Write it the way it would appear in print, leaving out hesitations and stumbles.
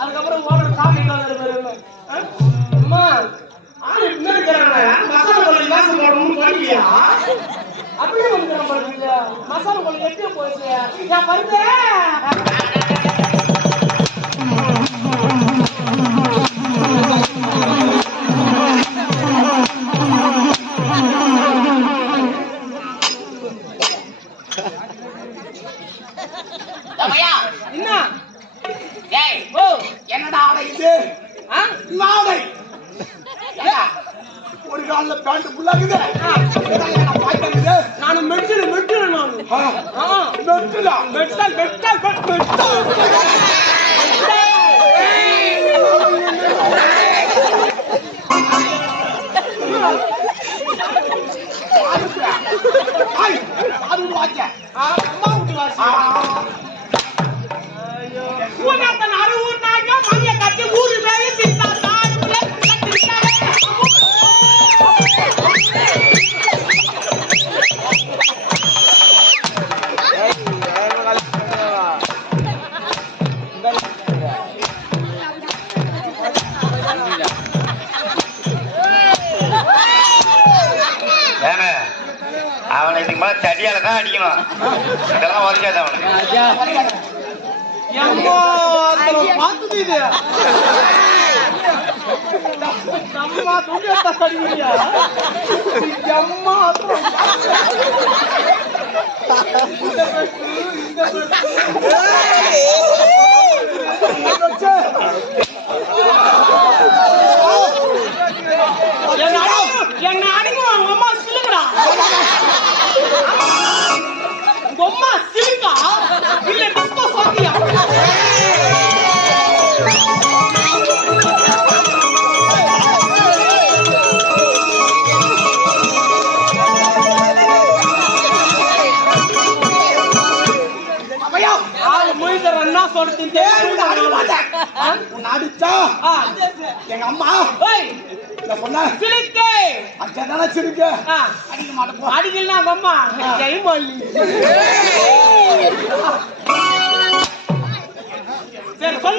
அதுக்கப்புறம் owner copy அப்படியே வந்து மசாலா கொள்ளை எப்படி போச்சு நான் பருத்தேன் என்னடா இது ஒரு கால பேண்ட் புல்லாகுது நான் மெட்டல் அது வாச்ச அம்மா விட்டு வாசி அவனை இதுக்கு மேல தடியால தான் அடிக்கணும். இதெல்லாம் உரைக்காது அவனுக்கு. என்ன அடிக்கும் அவங்க அம்மா சிலுக்குறா அம்மா சிலுக்கா இல்ல டிஸ்கோ சாத்தியா என்ன சொல்றீங்க அடிச்சா எங்க அம்மா சொன்ன சிலுக்கு அச்சதான சிலுக்கு அடிக்க மாட்டோம் அடிக்கலாம் அம்மா ஜெயமாலி சரி சொல்லு